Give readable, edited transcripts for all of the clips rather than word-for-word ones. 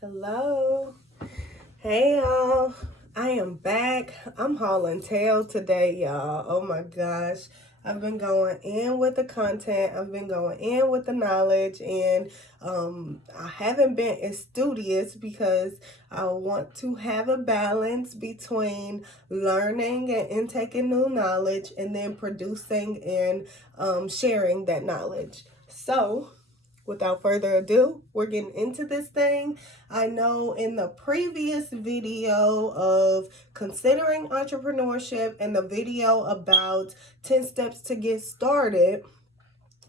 Hello. Hey y'all. I am back. I'm hauling tail today, y'all. Oh my gosh. I've been going in with the content. I've been going in with the knowledge, and I haven't been as studious because I want to have a balance between learning and intaking new knowledge and then producing and sharing that knowledge. So, without further ado, we're getting into this thing. I know in the previous video of considering entrepreneurship and the video about 10 steps to get started,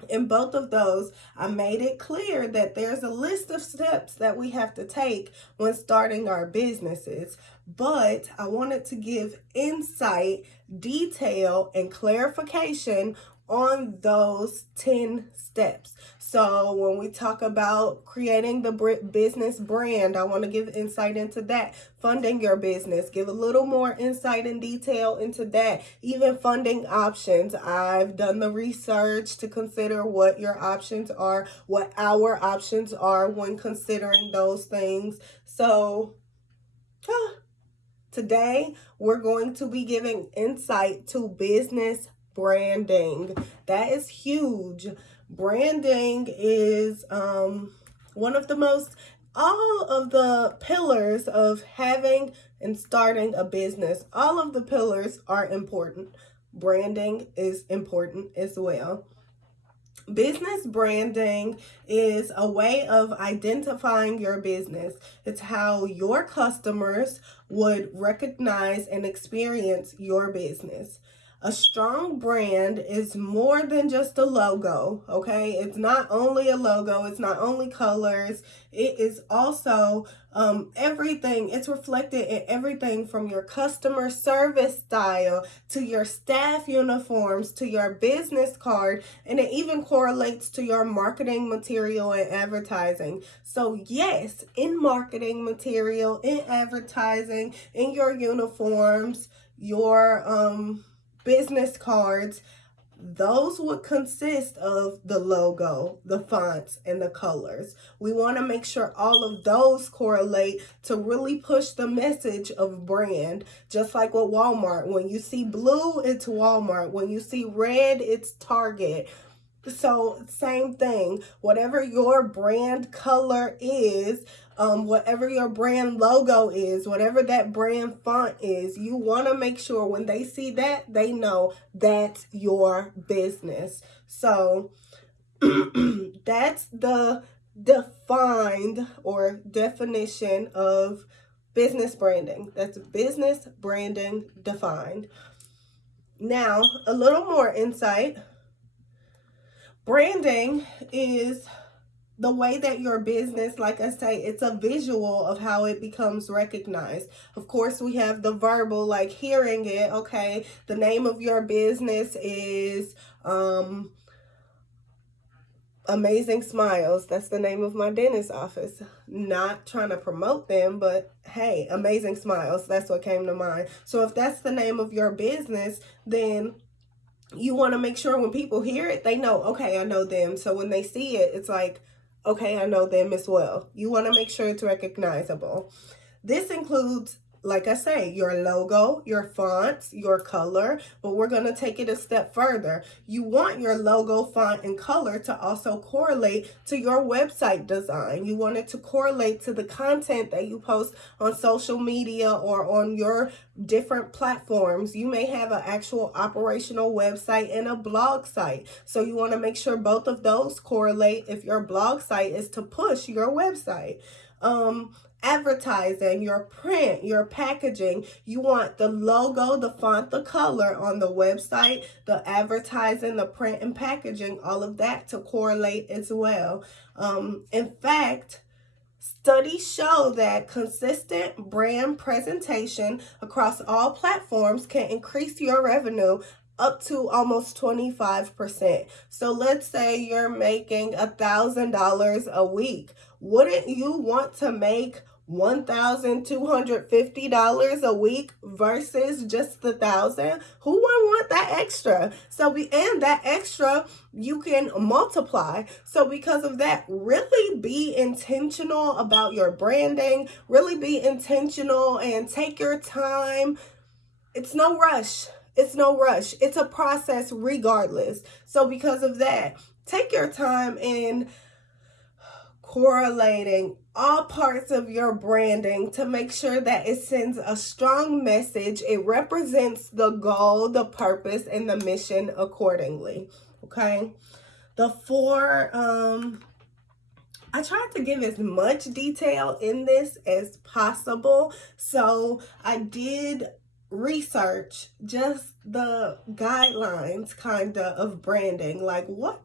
in both of those, I made it clear that there's a list of steps that we have to take when starting our businesses. But I wanted to give insight, detail, and clarification on those 10 steps. So when we talk about creating the business brand, I want to give insight into that. Funding your business, give a little more insight and detail into that. Even funding options. I've done the research to consider what your options are, what our options are when considering those things. So, today we're going to be giving insight to business branding. That is huge. Branding is one of the most, all of the pillars of having and starting a business. All of the pillars are important. Branding is important as well. Business branding is a way of identifying your business. It's how your customers would recognize and experience your business. A strong brand is more than just a logo, okay? It's not only a logo, it's not only colors, it is also everything. It's reflected in everything from your customer service style to your staff uniforms to your business card, and it even correlates to your marketing material and advertising. So yes, in marketing material, in advertising, in your uniforms, your business cards, those would consist of the logo, the fonts, and the colors. We want to make sure all of those correlate to really push the message of brand. Just like with Walmart, when you see blue, it's Walmart. When you see red, it's Target. So same thing, whatever your brand color is, whatever your brand logo is, whatever that brand font is, you want to make sure when they see that, they know that's your business. So that's the defined or definition of business branding. That's business branding defined. Now, a little more insight. Branding is the way that your business, like I say, it's a visual of how it becomes recognized. Of course, we have the verbal, like hearing it. Okay, the name of your business is Amazing Smiles. That's the name of my dentist office. Not trying to promote them, but hey, Amazing Smiles. That's what came to mind. So if that's the name of your business, then you want to make sure when people hear it, they know, okay, I know them. So when they see it, it's like, okay, I know them as well. You want to make sure it's recognizable. This includes, like I say, your logo, your fonts, your color, but we're going to take it a step further. You want your logo, font, and color to also correlate to your website design. You want it to correlate to the content that you post on social media or on your different platforms. You may have an actual operational website and a blog site. So you want to make sure both of those correlate if your blog site is to push your website. Advertising, your print, your packaging. You want the logo, the font, the color on the website, the advertising, the print, and packaging, all of that to correlate as well. In fact, studies show that consistent brand presentation across all platforms can increase your revenue up to almost 25%. So let's say you're making $1,000 a week. Wouldn't you want to make $1,250 a week versus just the 1,000. Who wouldn't want that extra? And that extra you can multiply. So because of that, really be intentional about your branding. Really be intentional and take your time. It's no rush. It's no rush. It's a process regardless. So because of that, take your time in correlating all parts of your branding to make sure that it sends a strong message. It represents the goal, the purpose, and the mission accordingly. Okay. The four, I tried to give as much detail in this as possible. So I did research just the guidelines of branding. Like, what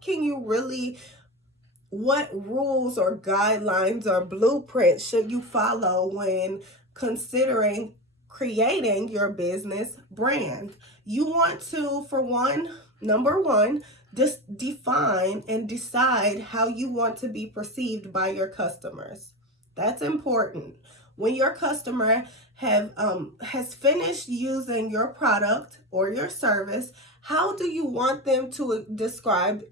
rules or guidelines or blueprints should you follow when considering creating your business brand? You want to, number one, just define and decide how you want to be perceived by your customers. That's important. When your customer has finished using your product or your service, how do you want them to describe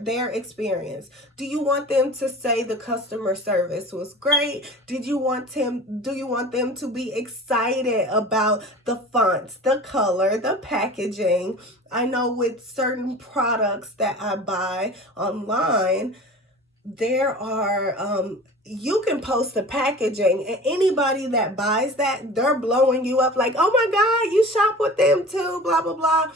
their experience? Do you want them to say the customer service was great? Do you want them to be excited about the fonts, the color, the packaging? I know with certain products that I buy online, there are you can post the packaging, and anybody that buys that, they're blowing you up like, oh my God, you shop with them too, blah blah blah.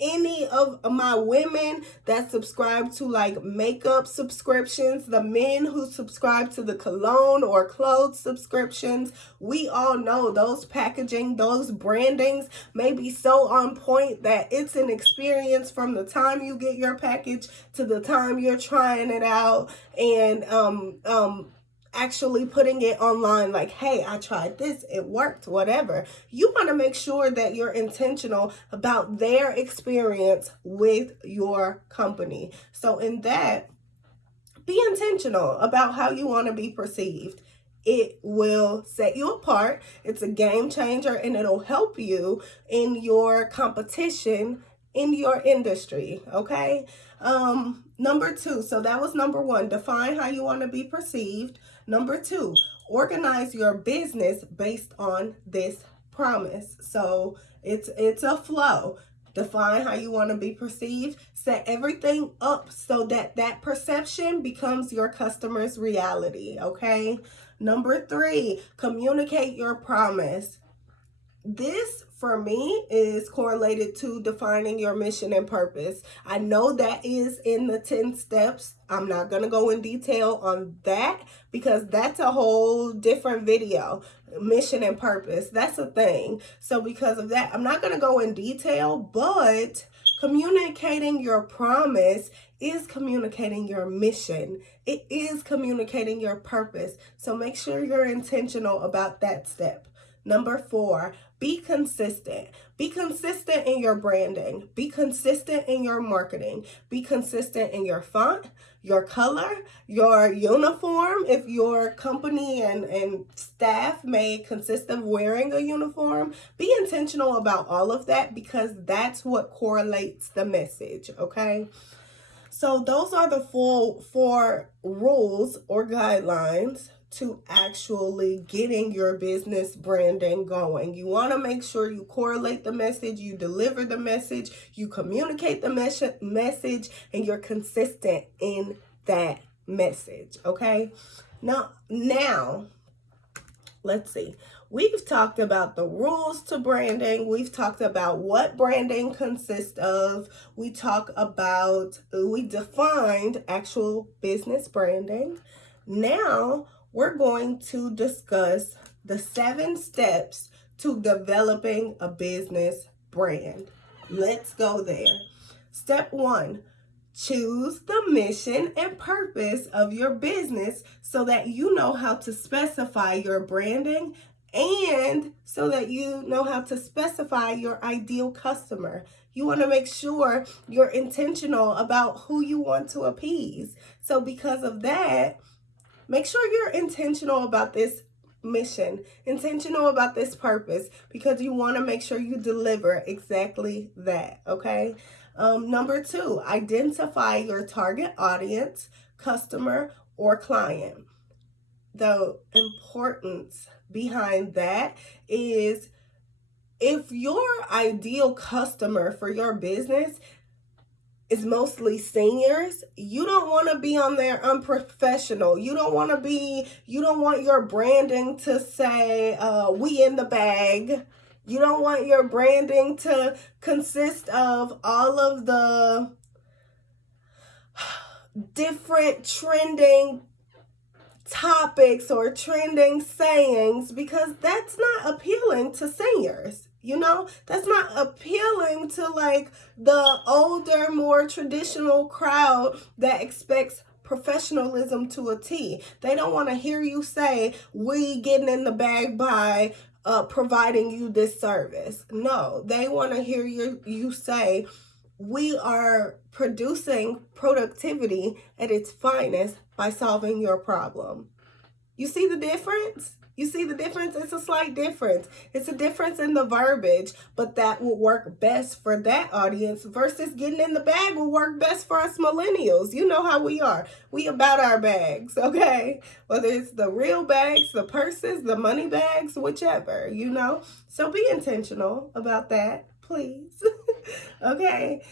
Any of my women that subscribe to like makeup subscriptions, the men who subscribe to the cologne or clothes subscriptions, we all know those packaging, those brandings may be so on point that it's an experience from the time you get your package to the time you're trying it out and actually putting it online, like, hey, I tried this, it worked, whatever. You want to make sure that you're intentional about their experience with your company. So in that, be intentional about how you want to be perceived. It will set you apart. It's a game changer, and it'll help you in your competition in your industry. Okay. Number two, so that was number one, define how you want to be perceived. Number two, organize your business based on this promise. So it's a flow. Define how you want to be perceived. Set everything up so that that perception becomes your customer's reality. Okay. Number three, communicate your promise. This, for me, is correlated to defining your mission and purpose. I know that is in the 10 steps. I'm not going to go in detail on that because that's a whole different video. Mission and purpose, that's a thing. So because of that, I'm not going to go in detail, but communicating your promise is communicating your mission. It is communicating your purpose. So make sure you're intentional about that step. Number four, be consistent. Be consistent in your branding. Be consistent in your marketing. Be consistent in your font, your color, your uniform. If your company and staff may consist of wearing a uniform, be intentional about all of that because that's what correlates the message, okay? So those are the full four rules or guidelines to actually getting your business branding going. You want to make sure you correlate the message, you deliver the message, you communicate the message, and you're consistent in that message, okay? Now, let's see. We've talked about the rules to branding. We've talked about what branding consists of. We defined actual business branding. Now, we're going to discuss the 7 steps to developing a business brand. Let's go there. Step 1, choose the mission and purpose of your business so that you know how to specify your branding and so that you know how to specify your ideal customer. You want to make sure you're intentional about who you want to appease. So because of that, make sure you're intentional about this mission, intentional about this purpose, because you want to make sure you deliver exactly that, okay? Number 2, identify your target audience, customer, or client. The importance behind that is, if your ideal customer for your business is mostly seniors, you don't want to be on there unprofessional. You don't want your branding to say, we in the bag. You don't want your branding to consist of all of the different trending topics or trending sayings, because that's not appealing to seniors. That's not appealing to like the older, more traditional crowd that expects professionalism to a T. They don't want to hear you say, we getting in the bag by providing you this service. No, they want to hear you say, we are producing productivity at its finest by solving your problem. You see the difference? It's a slight difference. It's a difference in the verbiage, but that will work best for that audience versus getting in the bag will work best for us millennials. You know how we are. We about our bags, okay? Whether it's the real bags, the purses, the money bags, whichever, So be intentional about that, please. Okay.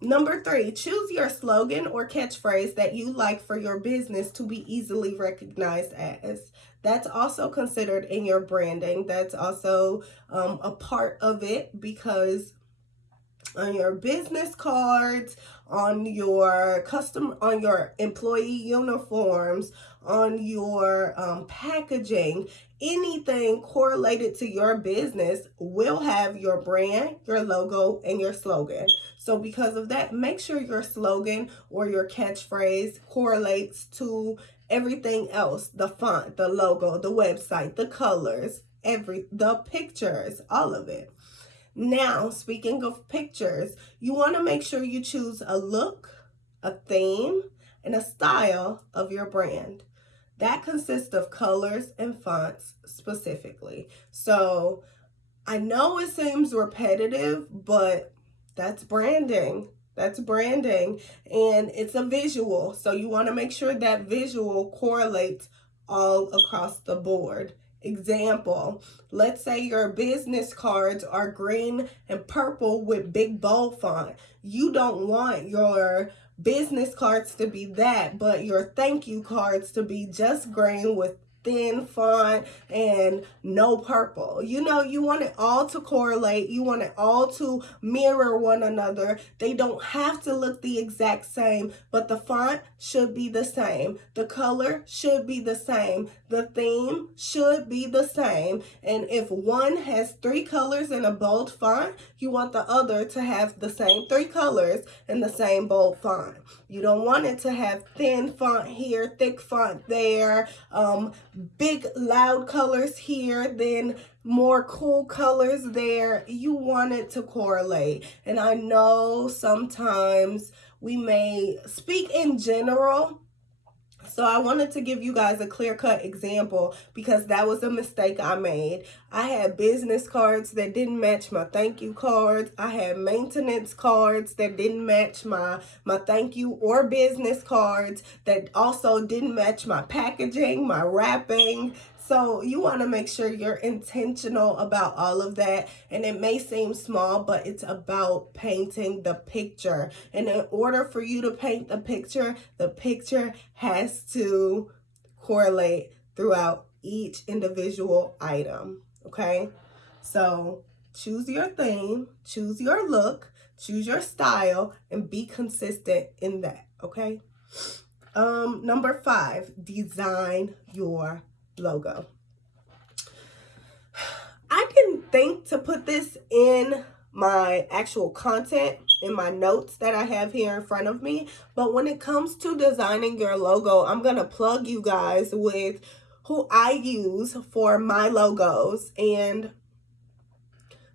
Number 3, choose your slogan or catchphrase that you like for your business to be easily recognized as. That's also considered in your branding. That's also a part of it, because on your business cards, on your employee uniforms, on your packaging, anything correlated to your business will have your brand, your logo, and your slogan. So because of that, make sure your slogan or your catchphrase correlates to everything else: the font, the logo, the website, the colors, the pictures, all of it. Now, speaking of pictures, you want to make sure you choose a look, a theme, and a style of your brand. That consists of colors and fonts specifically. So I know it seems repetitive, but that's branding. That's branding, and it's a visual. So you want to make sure that visual correlates all across the board. Example, let's say your business cards are green and purple with big bold font. You don't want your business cards to be that, but your thank you cards to be just green with thin font and no purple. You want it all to correlate. You want it all to mirror one another. They don't have to look the exact same, but the font should be the same. The color should be the same. The theme should be the same. And if one has 3 colors in a bold font, you want the other to have the same 3 colors in the same bold font. You don't want it to have thin font here, thick font there, big loud colors here, then more cool colors there. You want it to correlate. And I know sometimes we may speak in general, so I wanted to give you guys a clear-cut example, because that was a mistake I made. I had business cards that didn't match my thank you cards. I had maintenance cards that didn't match my thank you or business cards, that also didn't match my packaging, my wrapping. So you want to make sure you're intentional about all of that. And it may seem small, but it's about painting the picture. And in order for you to paint the picture has to correlate throughout each individual item. Okay? So choose your theme, choose your look, choose your style, and be consistent in that. Okay? Number 5, design your logo. I didn't think to put this in my actual content, in my notes that I have here in front of me, but when it comes to designing your logo, I'm going to plug you guys with who I use for my logos. And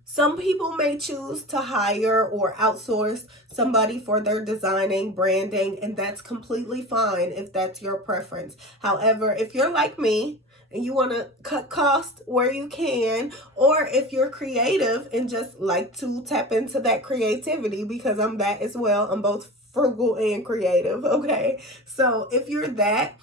some people may choose to hire or outsource somebody for their designing, branding, and that's completely fine if that's your preference. However, if you're like me and you want to cut costs where you can, or if you're creative and just like to tap into that creativity, because I'm that as well. I'm both frugal and creative, okay? So if you're that,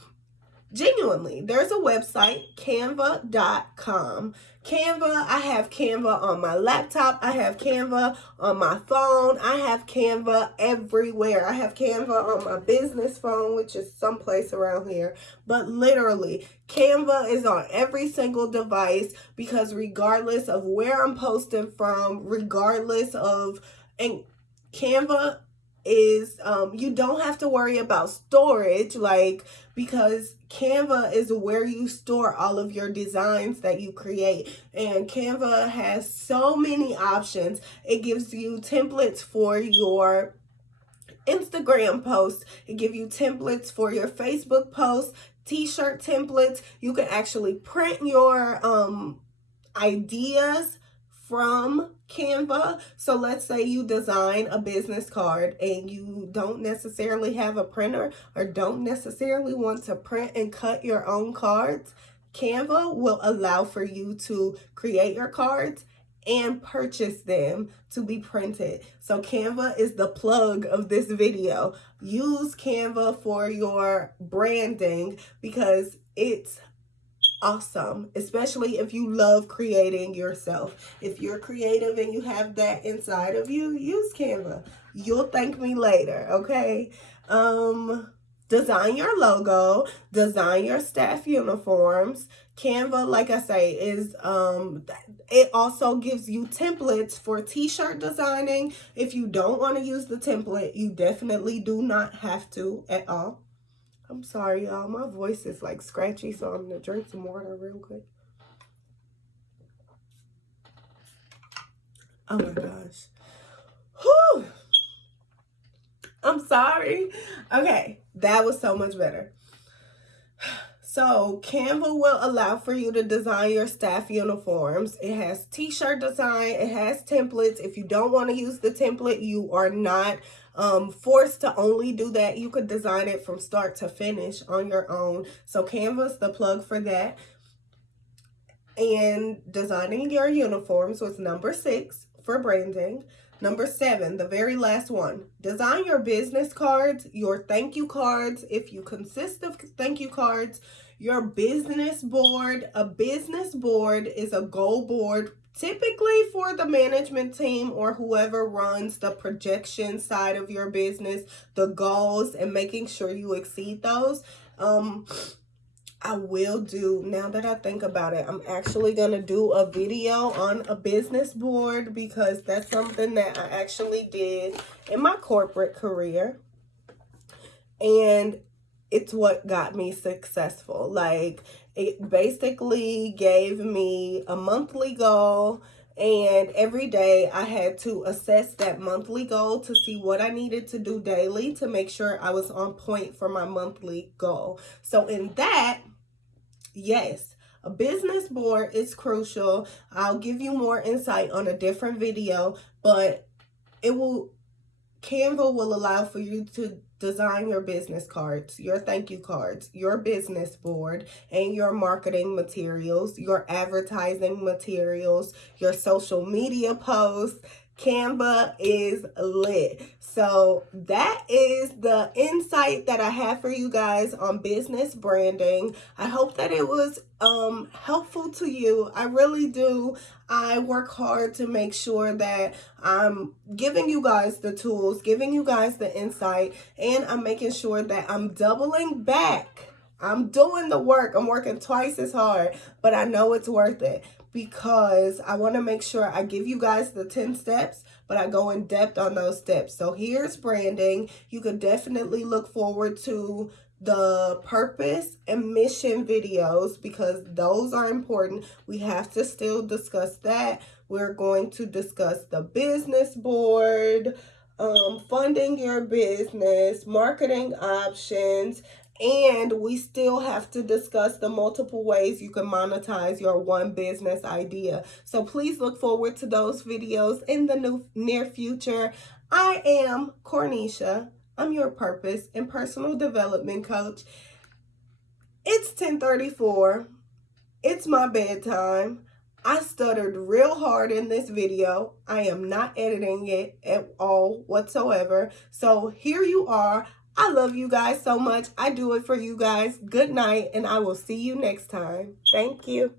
genuinely, there's a website, canva.com. Canva, I have Canva on my laptop, I have Canva on my phone, I have Canva everywhere. I have Canva on my business phone, which is someplace around here. But literally, Canva is on every single device, because regardless of where I'm posting from, regardless of, and Canva is, you don't have to worry about storage, like, because Canva is where you store all of your designs that you create. And Canva has so many options. It gives you templates for your Instagram posts. It gives you templates for your Facebook posts, t-shirt templates. You can actually print your ideas from Canva. So let's say you design a business card and you don't necessarily have a printer or don't necessarily want to print and cut your own cards. Canva will allow for you to create your cards and purchase them to be printed. So Canva is the plug of this video. Use Canva for your branding because it's awesome, especially if you love creating yourself. If you're creative and you have that inside of you, use Canva. You'll thank me later, okay? Design your logo, design your staff uniforms. Canva, like I say, is it also gives you templates for t-shirt designing. If you don't want to use the template, you definitely do not have to at all. I'm sorry, y'all. My voice is like scratchy, so I'm going to drink some water real quick. Oh my gosh. Whew. I'm sorry. Okay, that was so much better. So Canva will allow for you to design your staff uniforms. It has t-shirt design. It has templates. If you don't want to use the template, you are not forced to only do that. You could design it from start to finish on your own. So Canva's the plug for that. And designing your uniforms was number 6 for branding. Number 7, the very last one, design your business cards, your thank you cards, if you consist of thank you cards, your business board. A business board is a goal board, typically for the management team or whoever runs the projection side of your business, the goals, and making sure you exceed those. I will do, now that I think about it, I'm actually going to do a video on a business board because that's something that I actually did in my corporate career. And it's what got me successful. Like, it basically gave me a monthly goal, and every day I had to assess that monthly goal to see what I needed to do daily to make sure I was on point for my monthly goal. So in that, yes, a business board is crucial. I'll give you more insight on a different video, but Canva will allow for you to design your business cards, your thank you cards, your business board, and your marketing materials, your advertising materials, your social media posts. Canva is lit. So that is the insight that I have for you guys on business branding. I hope that it was helpful to you. I really do. I work hard to make sure that I'm giving you guys the tools, giving you guys the insight, and I'm making sure that I'm doubling back. I'm doing the work. I'm working twice as hard, but I know it's worth it because I want to make sure I give you guys the 10 steps, but I go in depth on those steps. So here's branding. You could definitely look forward to the purpose and mission videos because those are important. We have to still discuss that. We're going to discuss the business board, funding your business, marketing options, and we still have to discuss the multiple ways you can monetize your one business idea. So please look forward to those videos in the near future. I am Cornesha. I'm your purpose and personal development coach. It's 10:34. It's my bedtime. I stuttered real hard in this video. I am not editing it at all whatsoever. So here you are. I love you guys so much. I do it for you guys. Good night, and I will see you next time. Thank you.